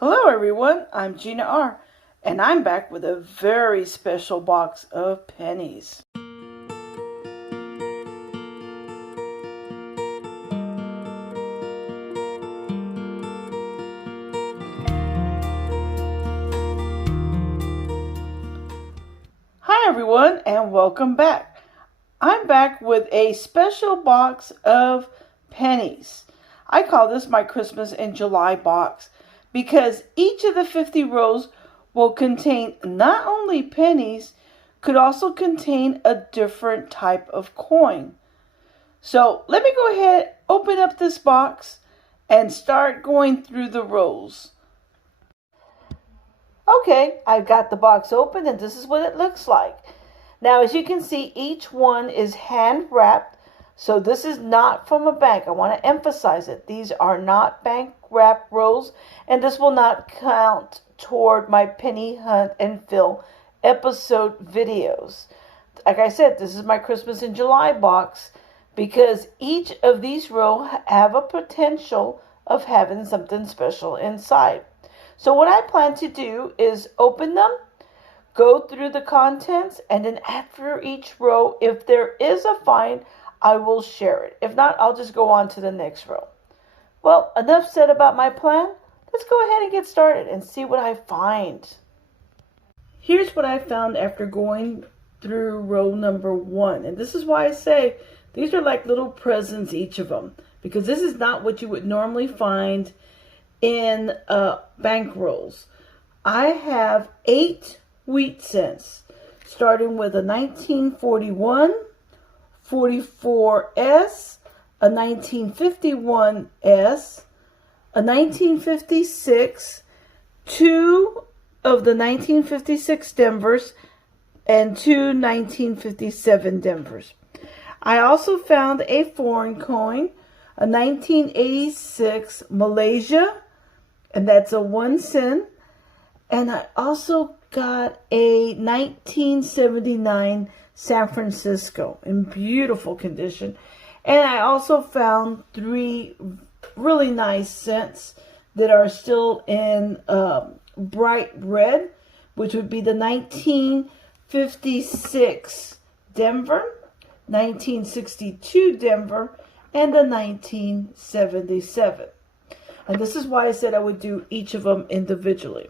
Hello everyone, I'm Gina R. And I'm back with a very special box of pennies. Hi everyone and welcome back. I'm back with a special box of pennies. I call this my Christmas in July box because each of the 50 rows will contain not only pennies, could also contain a different type of coin. So let me go ahead, open up this box, and start going through the rows. Okay, I've got the box open and this is what it looks like. Now, as you can see, each one is hand wrapped. So this is not from a bank. I want to emphasize it. These are not bank wrap rolls, and this will not count toward my penny hunt and fill episode videos. Like I said, this is my Christmas in July box because each of these rows have a potential of having something special inside. So what I plan to do is open them, go through the contents, and then after each row, if there is a find, I will share it. If not, I'll just go on to the next row. Well, enough said about my plan. Let's go ahead and get started and see what I find. Here's what I found after going through row number 1. And this is why I say these are like little presents, each of them, because this is not what you would normally find in bank rolls. I have 8 wheat cents, starting with a 1941, 44S, a 1951S, a 1956, 2 of the 1956 Denvers, and 2 1957 Denvers. I also found a foreign coin, a 1986 Malaysia, and that's a 1 cent. And I also got a 1979 San Francisco in beautiful condition. And I also found 3 really nice cents that are still in bright red, which would be the 1956 Denver, 1962 Denver, and the 1977. And this is why I said I would do each of them individually.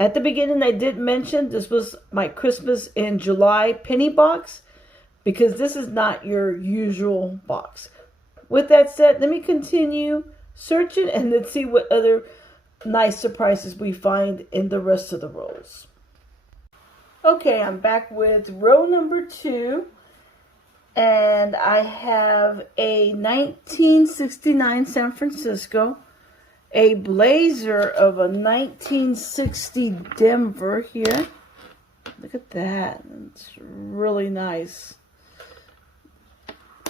At the beginning, I did mention this was my Christmas in July penny box because this is not your usual box. With that said, let me continue searching and let's see what other nice surprises we find in the rest of the rows. Okay, I'm back with row number 2. And I have a 1969 San Francisco, a blazer of a 1960 Denver here. Look at that. It's really nice.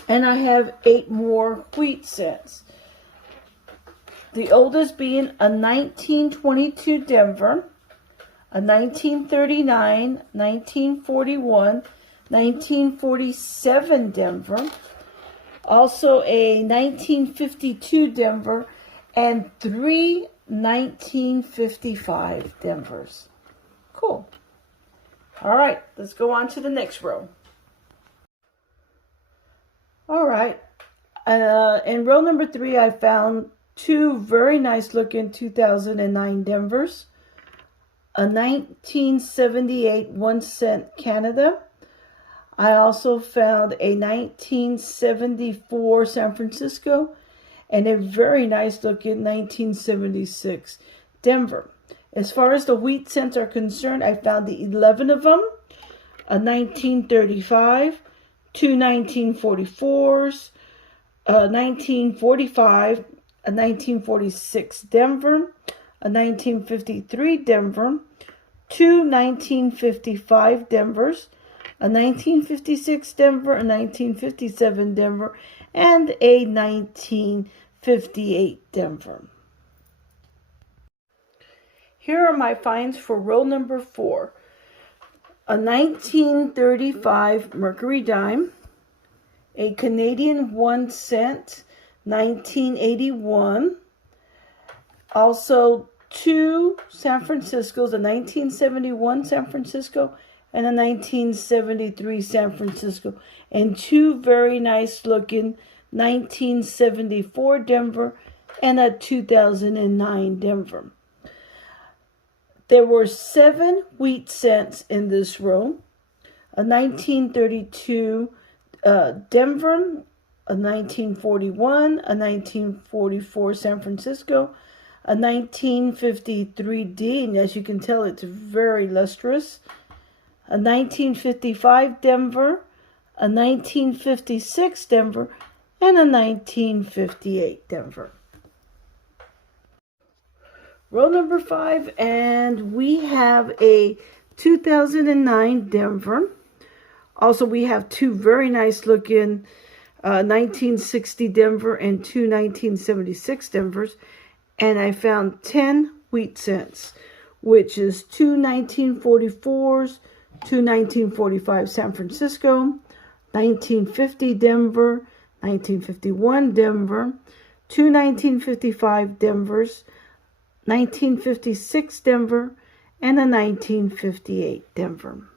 And I have 8 more wheat cents. The oldest being a 1922 Denver, a 1939, 1941, 1947 Denver, also a 1952 Denver, and 3 1955 Denvers. Cool. All right, let's go on to the next row. All right, in row number 3, I found 2 very nice looking 2009 Denvers, a 1978 1 cent Canada. I also found a 1974 San Francisco and a very nice looking 1976 Denver. As far as the wheat cents are concerned, I found the 11 of them, a 1935, 2 1944s, a 1945, a 1946 Denver, a 1953 Denver, 2 1955 Denvers, a 1956 Denver, a 1957 Denver, and a 1958 Denver. Here are my finds for row number 4. A 1935 Mercury dime, a Canadian 1 cent, 1981, Also, two San Franciscos, a 1971 San Francisco and a 1973 San Francisco, and two very nice looking 1974 Denver and a 2009 Denver. There were 7 wheat cents in this row, a 1932 Denver, a 1941, a 1944 San Francisco, a 1953 D, and as you can tell, it's very lustrous, a 1955 Denver, a 1956 Denver, and a 1958 Denver. Row number 5, and we have a 2009 Denver. Also, we have two very nice looking 1960 Denver and two 1976 Denvers. And I found 10 wheat cents, which is two 1944s, two 1945 San Francisco, 1950 Denver, 1951 Denver, two 1955 Denvers, 1956 Denver, and a 1958 Denver.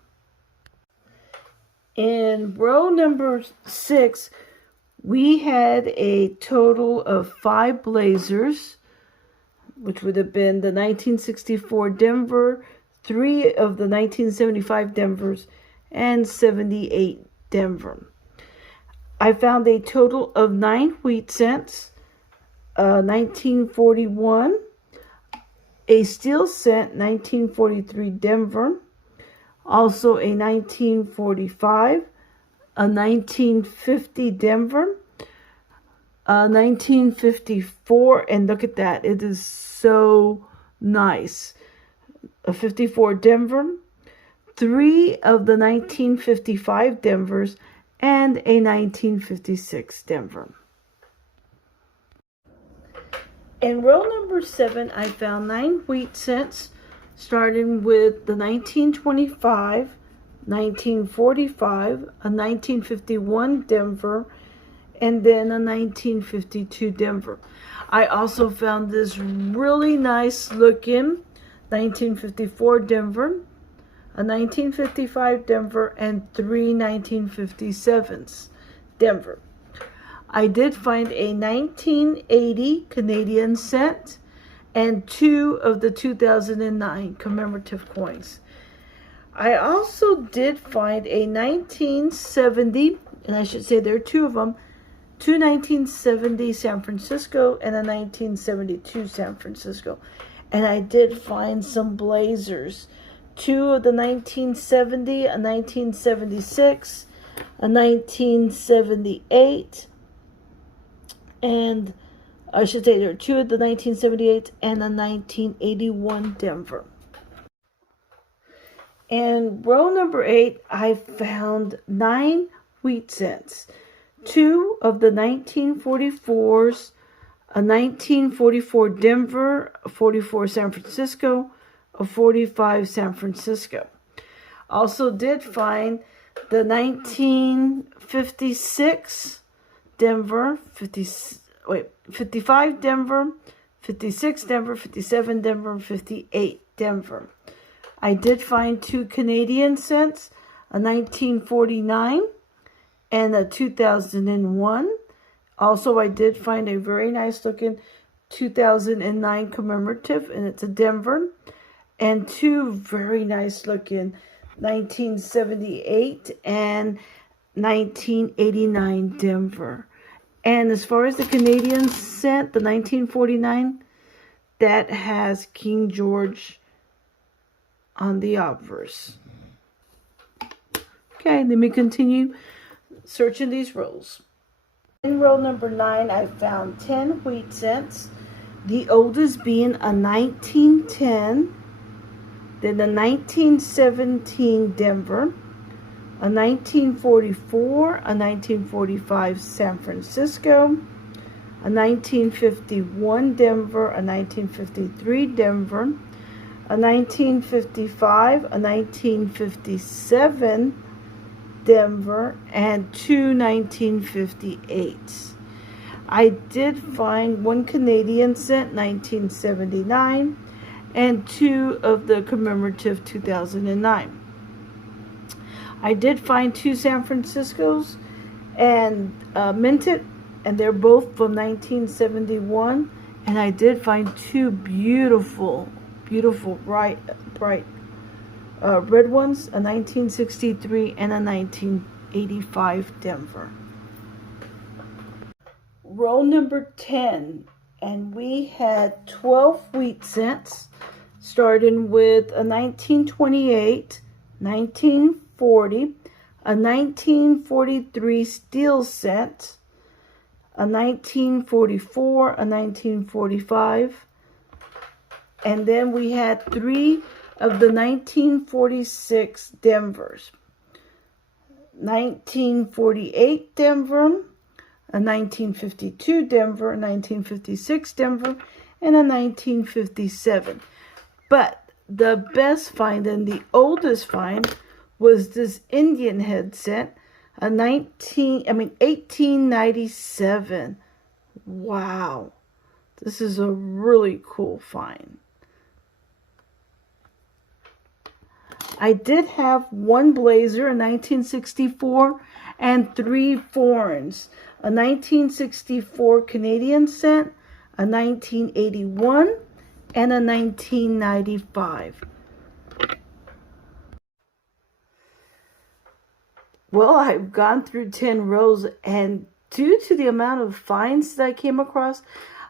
In row number 6, we had a total of 5 blazers, which would have been the 1964 Denver, 3 of the 1975 Denvers, and 78 Denver. I found a total of 9 wheat cents, 1941, a steel cent, 1943 Denver, also a 1945, a 1950 Denver, a 1954, and look at that, it is so nice, a 54 Denver, 3 of the 1955 Denvers, and a 1956 Denver. In row number 7, I found 9 wheat cents, starting with the 1925, 1945, a 1951 Denver, and then a 1952 Denver. I also found this really nice looking 1954 Denver, a 1955 Denver, and 3 1957s Denver. I did find a 1980 Canadian cent and 2 of the 2009 commemorative coins. I also did find a 1970, and I should say there are 2 of them, 2 1970 San Francisco and a 1972 San Francisco. And I did find some blazers, 2 of the 1970, a 1976, a 1978, and I should say there are 2 of the 1978 and a 1981 Denver. In row number 8, I found 9 wheat cents, 2 of the 1944s, a 1944 Denver, a 44 San Francisco, a 45 San Francisco. Also did find the 1956 Denver, 55 Denver, 56 Denver, 57 Denver, 58 Denver. I did find 2 Canadian cents, a 1949 and a 2001. Also, I did find a very nice looking 2009 commemorative, and it's a Denver, and 2 very nice looking 1978 and 1989 Denver. And as far as the Canadian cent, the 1949, that has King George on the obverse. Okay, let me continue searching these rows. In row number 9, I found 10 wheat cents, the oldest being a 1910, then a 1917 Denver, a 1944, a 1945 San Francisco, a 1951 Denver, a 1953 Denver, a 1955, a 1957 Denver, and 2 1958s. I did find 1 Canadian cent, 1979, and 2 of the commemorative 2009. I did find 2 San Franciscos and minted, and they're both from 1971. And I did find 2 beautiful, bright red ones, a 1963 and a 1985 Denver. Roll number 10, and we had 12 wheat cents, starting with a 1928, 1940, a 1943 steel cent, a 1944, a 1945, and then we had 3 of the 1946 Denvers. 1948 Denver, a 1952 Denver, a 1956 Denver, and a 1957. But the best find and the oldest find was this Indian head cent, a 1897. Wow. This is a really cool find. I did have 1 blazer, a 1964, and 3 foreigns, a 1964 Canadian cent, a 1981, and a 1995. Well, I've gone through 10 rows, and due to the amount of finds that I came across,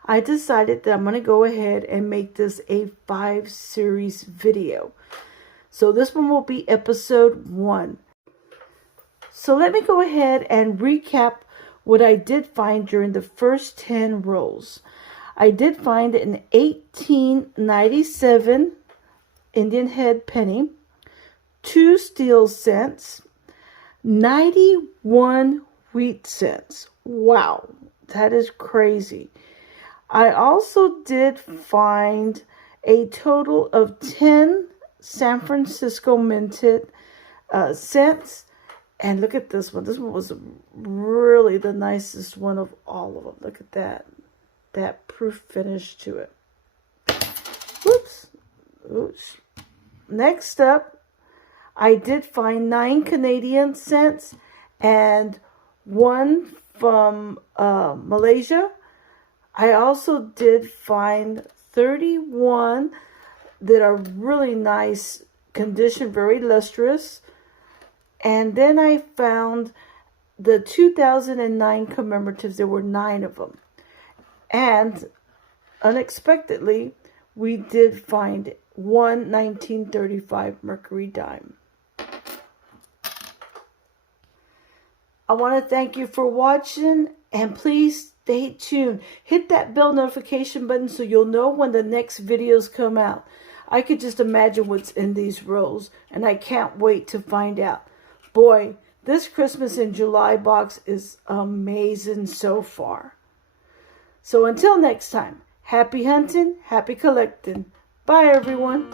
I decided that I'm going to go ahead and make this a 5 series video. So this one will be episode 1. So let me go ahead and recap what I did find during the first 10 rows. I did find an 1897 Indian head penny, 2 steel cents, 91 wheat cents. Wow, that is crazy. I also did find a total of 10 San Francisco minted cents. And look at this one. This one was really the nicest one of all of them. Look at that. That proof finish to it. Whoops. Oops. Next up, I did find 9 Canadian cents and 1 from Malaysia. I also did find 31 that are really nice condition, very lustrous. And then I found the 2009 commemoratives. There were 9 of them. And unexpectedly, we did find 1 1935 Mercury dime. I want to thank you for watching, and please stay tuned. Hit that bell notification button so you'll know when the next videos come out. I could just imagine what's in these rolls, and I can't wait to find out. Boy, this Christmas in July box is amazing so far. So until next time, happy hunting, happy collecting. Bye, everyone.